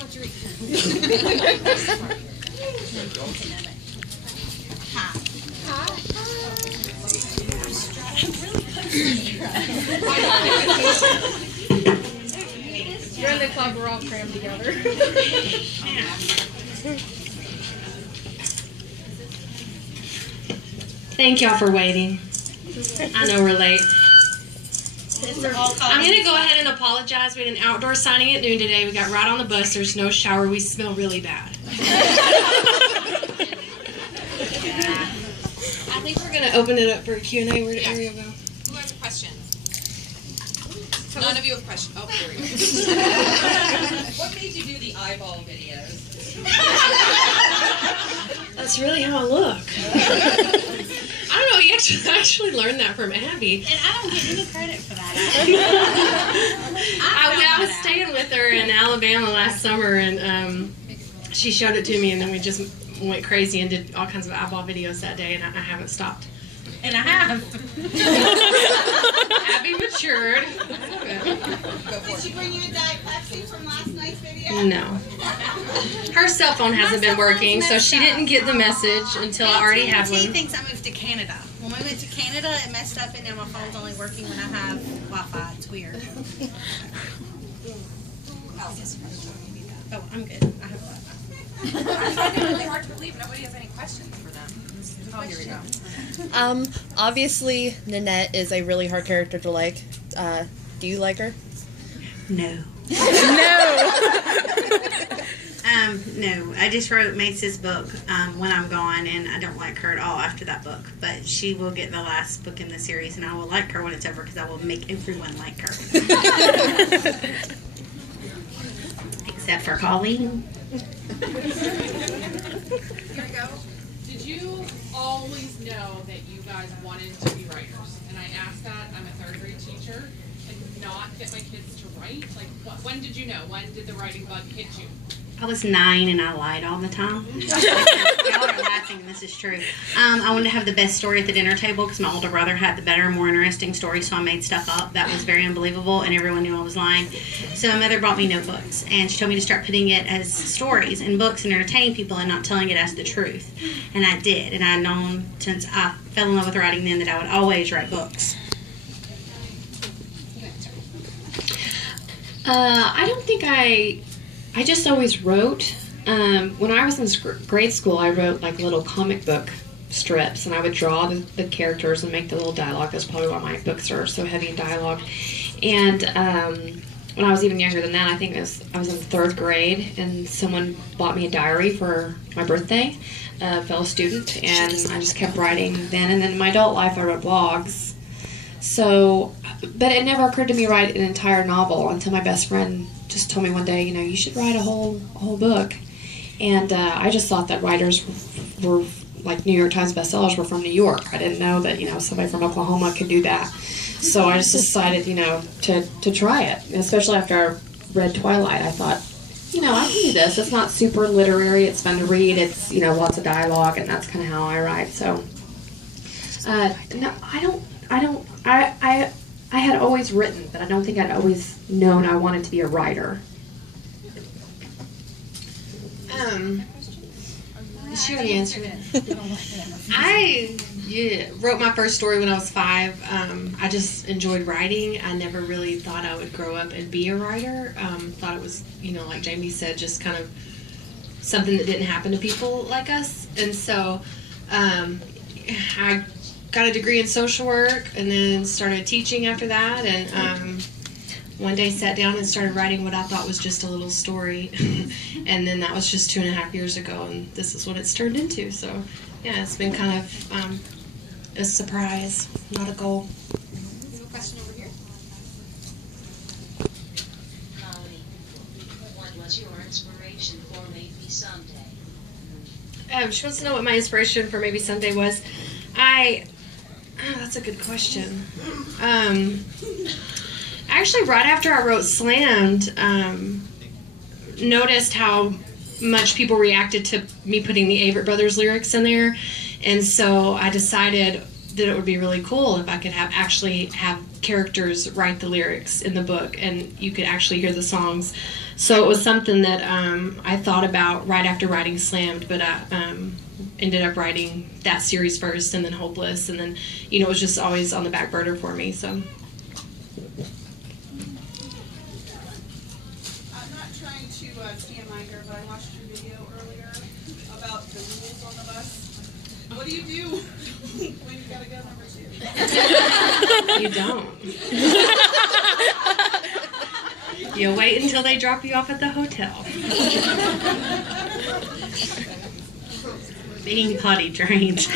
much you eat. You're in the club, we're all crammed together. Thank y'all for waiting. I know we're late. I'm going to go ahead and apologize. We had an outdoor signing at noon today. We got right on the bus. There's no shower. We smell really bad. I think we're going to open it up for a Q&A. Where did Ariel go? Who has a question? None of you have a question. Oh, there we go. What made you do the eyeball videos? That's really how I look. I don't know, you actually learned that from Abby. And I don't get any credit for that. I was staying with her in Alabama last summer, and she showed it to me, and then we just went crazy and did all kinds of eyeball videos that day, and I haven't stopped. And I have. Abby matured. Did she bring you a Diet Pepsi from last night's video? No. Her cell phone hasn't been working, so she didn't get the message until I already had He one. thinks I moved to Canada. When we went to Canada, it messed up, and now my phone's only working when I have Wi-Fi. It's weird. Oh, I'm good. I have Wi-Fi. I find it really hard to believe nobody has any questions for them. Oh, here we go. Obviously, Nanette is a really hard character to like. Do you like her? No. No. No. I just wrote Mace's book, When I'm Gone, and I don't like her at all after that book. But she will get the last book in the series, and I will like her when it's over because I will make everyone like her. Except for Colleen. Here we go. Did you always know that you guys wanted to be writers? And I asked that, I'm a third grade teacher, and not get my kids to write. Like, when did you know? When did the writing bug hit you? I was 9 and I lied all the time. Y'all are laughing, this is true. I wanted to have the best story at the dinner table because my older brother had the better, more interesting story, so I made stuff up that was very unbelievable, and everyone knew I was lying. So my mother brought me notebooks, and she told me to start putting it as stories and books and entertaining people and not telling it as the truth. And I did, and I'd known since I fell in love with writing then that I would always write books. I don't think I just always wrote. When I was in grade school, I wrote like little comic book strips, and I would draw the characters and make the little dialogue. That's probably why my books are so heavy in dialogue. And when I was even younger than that, I think I was in 3rd grade, and someone bought me a diary for my birthday, a fellow student, and I just kept writing then. And then in my adult life, I wrote blogs. So, but it never occurred to me to write an entire novel until my best friend just told me one day, you know, you should write a whole book. And I just thought that writers were like New York Times bestsellers were from New York. I didn't know that, you know, somebody from Oklahoma could do that. So I just decided, you know, to try it. And especially after I read Twilight, I thought, you know, I can do this. It's not super literary. It's fun to read. It's, you know, lots of dialogue, and that's kind of how I write. So, no, I had always written, but I don't think I'd always known I wanted to be a writer. She already answered it. I wrote my first story when I was 5. I just enjoyed writing. I never really thought I would grow up and be a writer. Thought it was, you know, like Jamie said, just kind of something that didn't happen to people like us. And so I got a degree in social work and then started teaching after that, and one day sat down and started writing what I thought was just a little story. And then that was just 2.5 years ago, and this is what it's turned into. So yeah, it's been kind of a surprise, not a goal. There's a question over here. What was your inspiration for Maybe Someday? She wants to know what my inspiration for Maybe Someday was. That's a good question. Actually, right after I wrote Slammed, noticed how much people reacted to me putting the Avett Brothers lyrics in there, and so I decided that it would be really cool if I could actually have characters write the lyrics in the book, and you could actually hear the songs. So it was something that I thought about right after writing Slammed, but I ended up writing that series first, and then Hopeless, and then, it was just always on the back burner for me. So. I'm not trying to TMI here, but I watched your video earlier about the rules on the bus. What do you do when you gotta go number 2? You don't. You wait until they drop you off at the hotel. Being potty trained.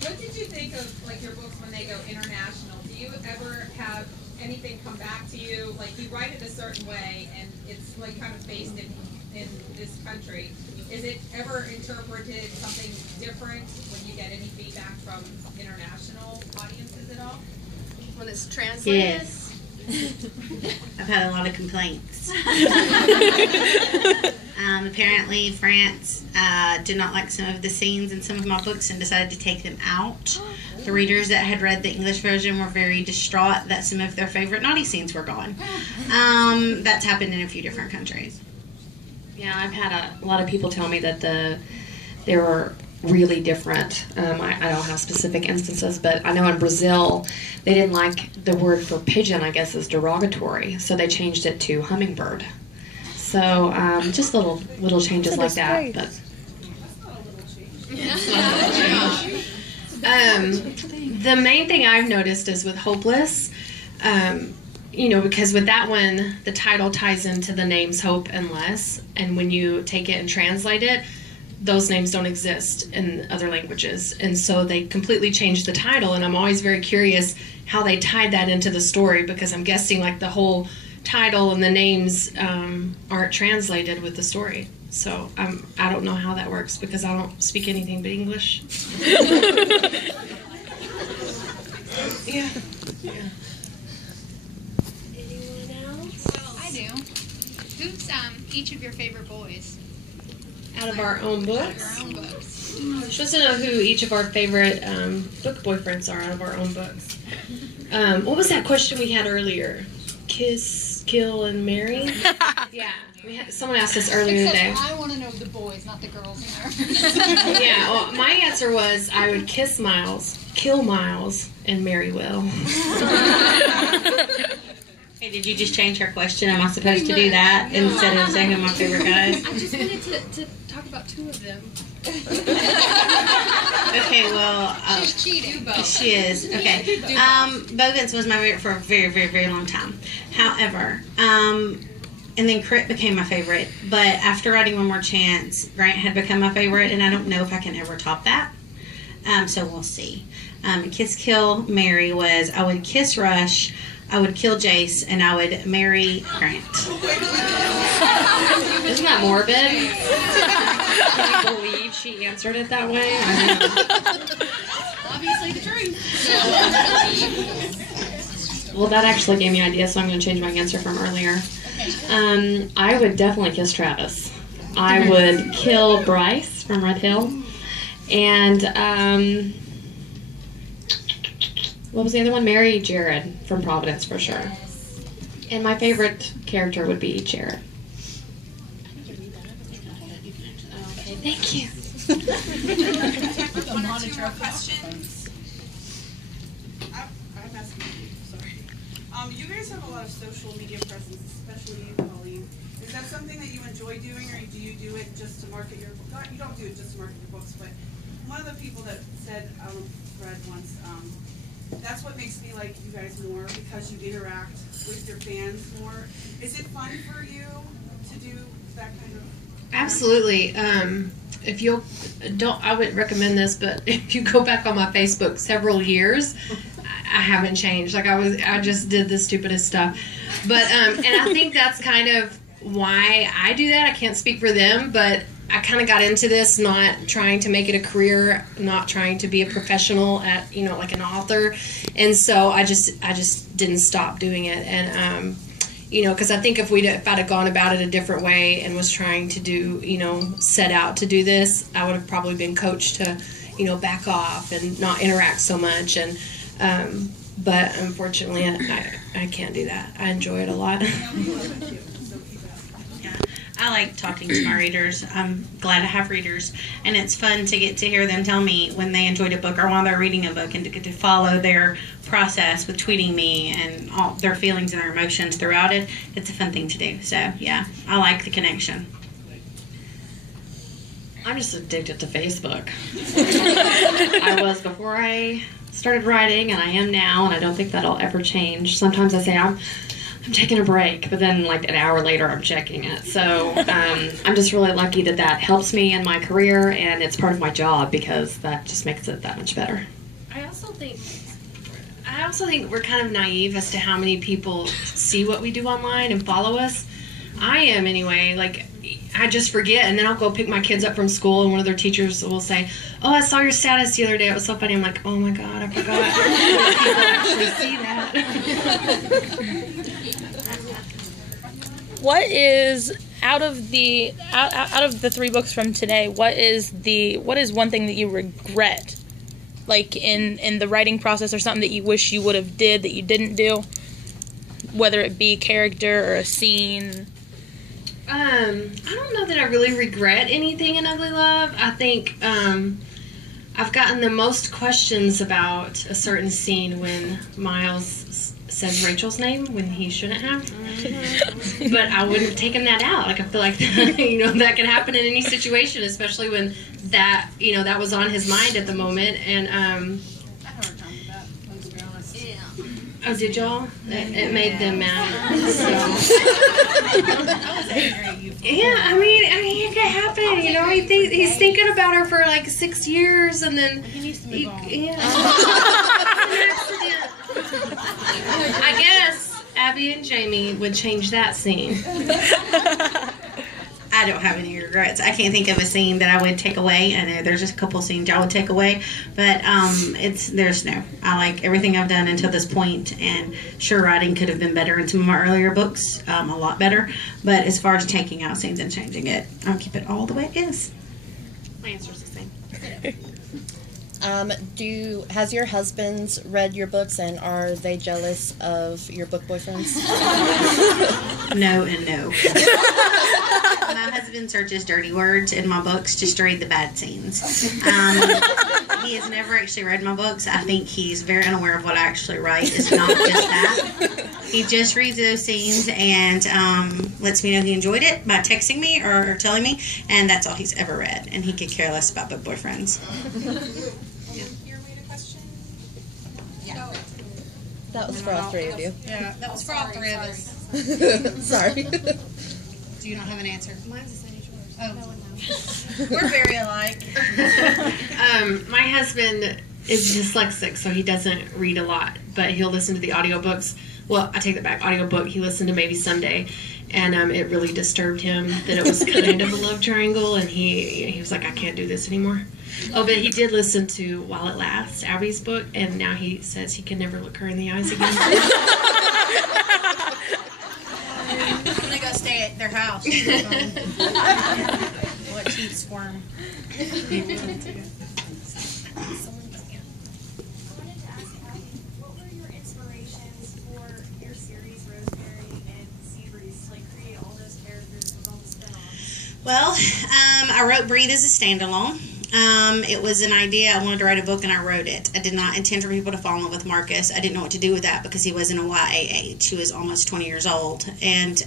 What did you think of like your books when they go international? Do you ever have anything come back to you? Like you write it a certain way and it's like kind of based in this country. Is it ever interpreted something different when you get any feedback from international audiences at all? When it's translated? Yes. I've had a lot of complaints. Apparently, France did not like some of the scenes in some of my books and decided to take them out. The readers that had read the English version were very distraught that some of their favorite naughty scenes were gone. That's happened in a few different countries. Yeah, I've had a lot of people tell me that they were really different. I don't have specific instances, but I know in Brazil they didn't like the word for pigeon, I guess, is derogatory, so they changed it to hummingbird. So just little changes like that. But the main thing I've noticed is with Hopeless, because with that one, the title ties into the names Hope and Les, and when you take it and translate it, those names don't exist in other languages, and so they completely changed the title, and I'm always very curious how they tied that into the story, because I'm guessing like the whole title and the names aren't translated with the story. So I don't know how that works because I don't speak anything but English. Yeah. Anyone else? Well, I do. Who's each of your favorite boys? Out of our own books? Out of our own books. You're supposed to know who each of our favorite book boyfriends are out of our own books. What was that question we had earlier? Kiss, kill, and marry? Yeah. Someone asked us earlier today. I want to know the boys, not the girls either. Yeah, well, my answer was I would kiss Miles, kill Miles, and marry Will. Hey, did you just change her question? Am I supposed to do that instead of saying who my favorite guys? I just wanted to talk about two of them. Okay, well... She's cheating. She is. Okay. Bogans was my favorite for a very, very, very long time. However, and then Crit became my favorite. But after writing One More Chance, Grant had become my favorite, and I don't know if I can ever top that. So we'll see. Kiss, Kill, Marry was I would kiss Rush, I would kill Jace, and I would marry Grant. Isn't that morbid? Can you believe she answered it that way? Obviously the truth. Well, that actually gave me an idea, so I'm going to change my answer from earlier. I would definitely kiss Travis. I would kill Bryce from Red Hill. And, what was the other one? Marry Jared from Providence for sure. And my favorite character would be Jared. Okay, thank you. One or two more questions. I'm asking you, sorry. You guys have a lot of social media presence, especially you, Colleen. Is that something that you enjoy doing, or do you do it just to market your book? You don't do it just to market your books, but one of the people that said on a thread once, that's what makes me like you guys more, because you interact with your fans more. Is it fun for you to do that kind of? Absolutely. If you'll I wouldn't recommend this, but if you go back on my Facebook several years, I haven't changed. Like I just did the stupidest stuff. But and I think that's kind of why I do that. I can't speak for them, but I kind of got into this not trying to make it a career, not trying to be a professional at, like an author. And so I just didn't stop doing it. And, because I think if I'd have gone about it a different way and was trying to do, set out to do this, I would have probably been coached to, back off and not interact so much. And But unfortunately, I can't do that. I enjoy it a lot. I like talking to my readers. I'm glad to have readers, and it's fun to get to hear them tell me when they enjoyed a book or while they're reading a book, and to get to follow their process with tweeting me and all their feelings and their emotions throughout it. It's a fun thing to do. So yeah, I like the connection. I'm just addicted to Facebook. I was before I started writing, and I am now, and I don't think that'll ever change. Sometimes I say I'm taking a break, but then like an hour later I'm checking it. So I'm just really lucky that helps me in my career, and it's part of my job because that just makes it that much better. I also think we're kind of naive as to how many people see what we do online and follow us. I am anyway. Like, I just forget, and then I'll go pick my kids up from school, and one of their teachers will say, "Oh, I saw your status the other day. It was so funny." I'm like, "Oh my God, I forgot." People actually see that. What is out of the 3 books from today? What is one thing that you regret, like in the writing process, or something that you wish you would have did that you didn't do, whether it be character or a scene? I don't know that I really regret anything in Ugly Love. I think I've gotten the most questions about a certain scene when Miles says Rachel's name when he shouldn't have. But I wouldn't have taken that out. Like, I feel like that can happen in any situation, especially when that was on his mind at the moment. And I had a hard time with that, to be honest. oh, did y'all? It made them mad. So. Yeah, I mean, it could happen. He's thinking about her for like 6 years, and then He needs to move on. Yeah. I guess Abbi and Jamie would change that scene. I don't have any regrets. I can't think of a scene that I would take away. I know there's just a couple scenes I would take away, but there's no. I like everything I've done until this point, and sure, writing could have been better in some of my earlier books, a lot better. But as far as taking out scenes and changing it, I'll keep it all the way it is. My answer's the same. Has your husbands read your books, and are they jealous of your book boyfriends? No and no. My husband searches dirty words in my books just to read the bad scenes. He has never actually read my books. I think he's very unaware of what I actually write. It's not just that. He just reads those scenes and lets me know he enjoyed it by texting me or telling me, and that's all he's ever read. And he could care less about book boyfriends. Your read a question? Yeah. That was for all 3 of you. Yeah, that was for all 3 of us. Sorry. Do you not have an answer? Mine's the same as yours. Oh. No one knows. We're very alike. My husband is dyslexic, so he doesn't read a lot, but he'll listen to the audiobooks. Well, I take that back. Audiobook he listened to maybe Sunday, and it really disturbed him that it was kind of a love triangle, and he was like, I can't do this anymore. Oh, but he did listen to While It Lasts, Abby's book, and now he says he can never look her in the eyes again. I'm gonna go stay at their house. What teeth squirm. I wanted to ask Abby, what were your inspirations for your series Rosemary and Seabreeze to create all those characters with all the spin-offs? Well, I wrote Breathe as a standalone. It was an idea. I wanted to write a book, and I wrote it. I did not intend for people to fall in love with Marcus. I didn't know what to do with that because he wasn't a YA age. He was almost 20 years old. And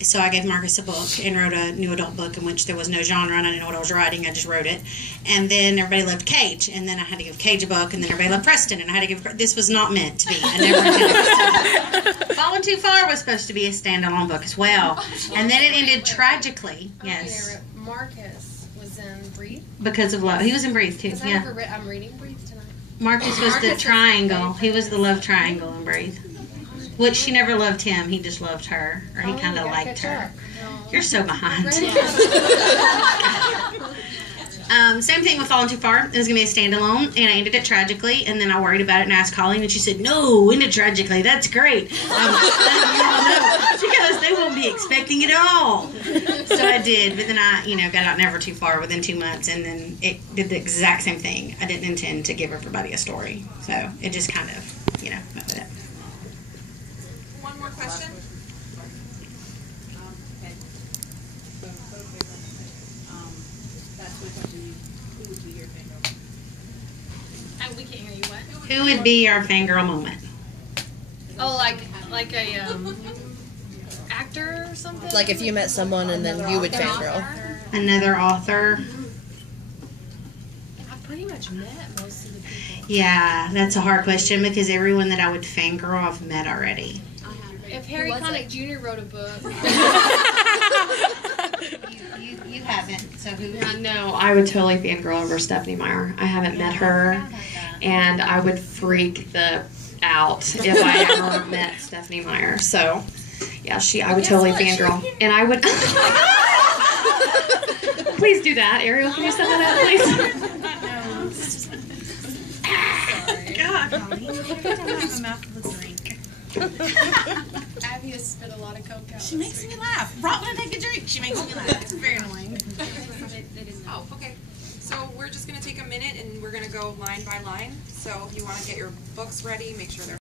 so I gave Marcus a book and wrote a new adult book in which there was no genre, and I didn't know what I was writing. I just wrote it. And then everybody loved Cage, and then I had to give Cage a book, and then everybody loved Preston, and I had to give... This was not meant to be. I never intended it. Fallen Too Far was supposed to be a standalone book as well. And then it ended tragically. Yes. Marcus was in Breathe. Because of love. He was in Breathe, too. Yeah. I'm reading Breathe tonight. Marcus was the triangle. He was the love triangle in Breathe. Which she never loved him. He just loved her. Or he kind of liked her. You're so behind. Same thing with Falling Too Far. It was going to be a standalone, and I ended it tragically, and then I worried about it and asked Colleen, and she said, no, end it tragically. That's great. Because they won't be expecting it at all. So I did, but then I, got out Never Too Far within 2 months, and then it did the exact same thing. I didn't intend to give everybody a story. So it just kind of, went with it. One more question? That's my question. Who would be your favorite? We can't hear you. What? Who would be our fangirl moment? Oh, like a actor or something. Like if you met someone and then you would fangirl. Another author. I've pretty much met most of the people. Yeah, that's a hard question because everyone that I would fangirl I've met already. If Harry Connick Jr. wrote a book. You haven't, so who? No, I would totally fangirl over Stephanie Meyer. I haven't met her, and I would freak out if I ever met Stephanie Meyer. So, yeah, I would totally fangirl, and I would. Please do that, Ariel. Can you send that out, please? God, Molly. I have a mouthful of drink. Abbi has spit a lot of coke out. She makes me laugh. Right when I take a drink, she makes me laugh. It's very annoying. Oh, okay. So we're just going to take a minute and we're going to go line by line. So if you want to get your books ready, make sure they're